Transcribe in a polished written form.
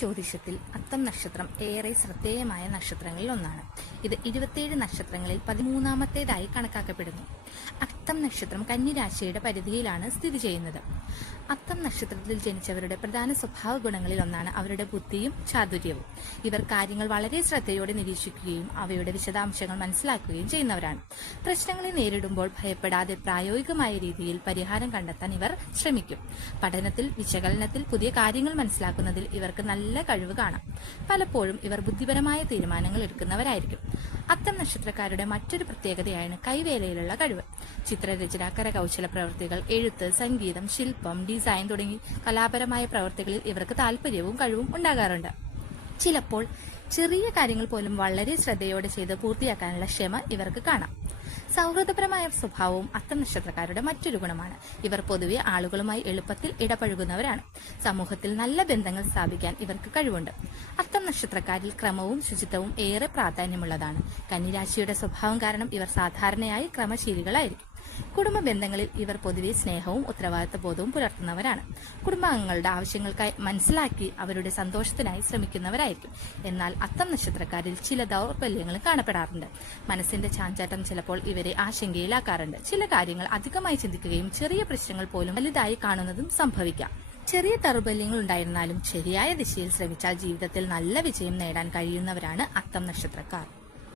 ജ്യോതിഷത്തിൽ അത്തം നക്ഷത്രം ഏറെ ശ്രദ്ധേയമായ നക്ഷത്രങ്ങളിൽ ഒന്നാണ്. ഇത് 27 നക്ഷത്രങ്ങളിൽ 13ാമത്തേതായി കണക്കാക്കപ്പെടുന്നു. അത്തം നക്ഷത്രം കന്നി രാശിയുടെ പരിധിയിലാണ് സ്ഥിതി ചെയ്യുന്നത്. അത്തം നക്ഷത്രത്തിൽ ജനിച്ചവരുടെ പ്രധാന സ്വഭാവ ഗുണങ്ങളിൽ ഒന്നാണ് അവരുടെ ബുദ്ധിയും ചാതുര്യവും. ഇവർ കാര്യങ്ങൾ വളരെ ശ്രദ്ധയോടെ നിരീക്ഷിക്കുകയും അവയുടെ വിശദാംശങ്ങൾ മനസ്സിലാക്കുകയും ചെയ്യുന്നവരാണ്. പ്രശ്നങ്ങളെ നേരിടുമ്പോൾ ഭയപ്പെടാതെ പ്രായോഗികമായ രീതിയിൽ പരിഹാരം കണ്ടെത്താൻ ഇവർ ശ്രമിക്കും. പഠനത്തിൽ, വിശകലനത്തിൽ, പുതിയ കാര്യങ്ങൾ മനസ്സിലാക്കുന്നതിൽ ഇവർക്ക് നല്ല കഴിവ് കാണാം. പലപ്പോഴും ഇവർ ബുദ്ധിപരമായ തീരുമാനങ്ങൾ എടുക്കുന്നവരായിരിക്കും. അത്തം നക്ഷത്രക്കാരുടെ മറ്റൊരു പ്രത്യേകതയാണ് കൈവേലയിലുള്ള കഴിവ്. ചിത്രരചന, കരകൗശല പ്രവൃത്തികൾ, എഴുത്ത്, സംഗീതം, ശില്പം, ഡിസൈൻ തുടങ്ങി കലാപരമായ പ്രവൃത്തികളിൽ ഇവർക്ക് താല്പര്യവും കഴിവും ഉണ്ടാകാറുണ്ട്. ചിലപ്പോൾ ചെറിയ കാര്യങ്ങൾ പോലും വളരെ ശ്രദ്ധയോടെ ചെയ്ത് പൂർത്തിയാക്കാനുള്ള ക്ഷമ ഇവർക്ക് കാണാം. സൗഹൃദപരമായ സ്വഭാവവും അത്തം നക്ഷത്രക്കാരുടെ മറ്റൊരു ഗുണമാണ്. ഇവർ പൊതുവെ ആളുകളുമായി എളുപ്പത്തിൽ ഇടപഴകുന്നവരാണ്. സമൂഹത്തിൽ നല്ല ബന്ധങ്ങൾ സ്ഥാപിക്കാൻ ഇവർക്ക് കഴിവുണ്ട്. അത്തം നക്ഷത്രക്കാരിൽ ക്രമവും ശുചിത്വവും ഏറെ പ്രാധാന്യമുള്ളതാണ്. കന്നിരാശിയുടെ സ്വഭാവം കാരണം ഇവർ സാധാരണയായി ക്രമശീലികളായിരിക്കും. കുടുംബ ബന്ധങ്ങളിൽ ഇവർ പൊതുവെ സ്നേഹവും ഉത്തരവാദിത്ത ബോധവും പുലർത്തുന്നവരാണ്. കുടുംബാംഗങ്ങളുടെ ആവശ്യങ്ങൾക്കായി മനസ്സിലാക്കി അവരുടെ സന്തോഷത്തിനായി ശ്രമിക്കുന്നവരായിരിക്കും. എന്നാൽ അത്തം നക്ഷത്രക്കാരിൽ ചില ദൗർബല്യങ്ങളും കാണപ്പെടാറുണ്ട്. മനസ്സിന്റെ ചാഞ്ചാട്ടം ചിലപ്പോൾ ഇവരെ ആശങ്കയിലാക്കാറുണ്ട്. ചില കാര്യങ്ങൾ അധികമായി ചിന്തിക്കുകയും ചെറിയ പ്രശ്നങ്ങൾ പോലും വലുതായി കാണുന്നതും സംഭവിക്കാം. ചെറിയ ദൗർബല്യങ്ങൾ ഉണ്ടായിരുന്നാലും ശരിയായ ദിശയിൽ ശ്രമിച്ചാൽ ജീവിതത്തിൽ നല്ല വിജയം നേടാൻ കഴിയുന്നവരാണ് അത്തം നക്ഷത്രക്കാർ.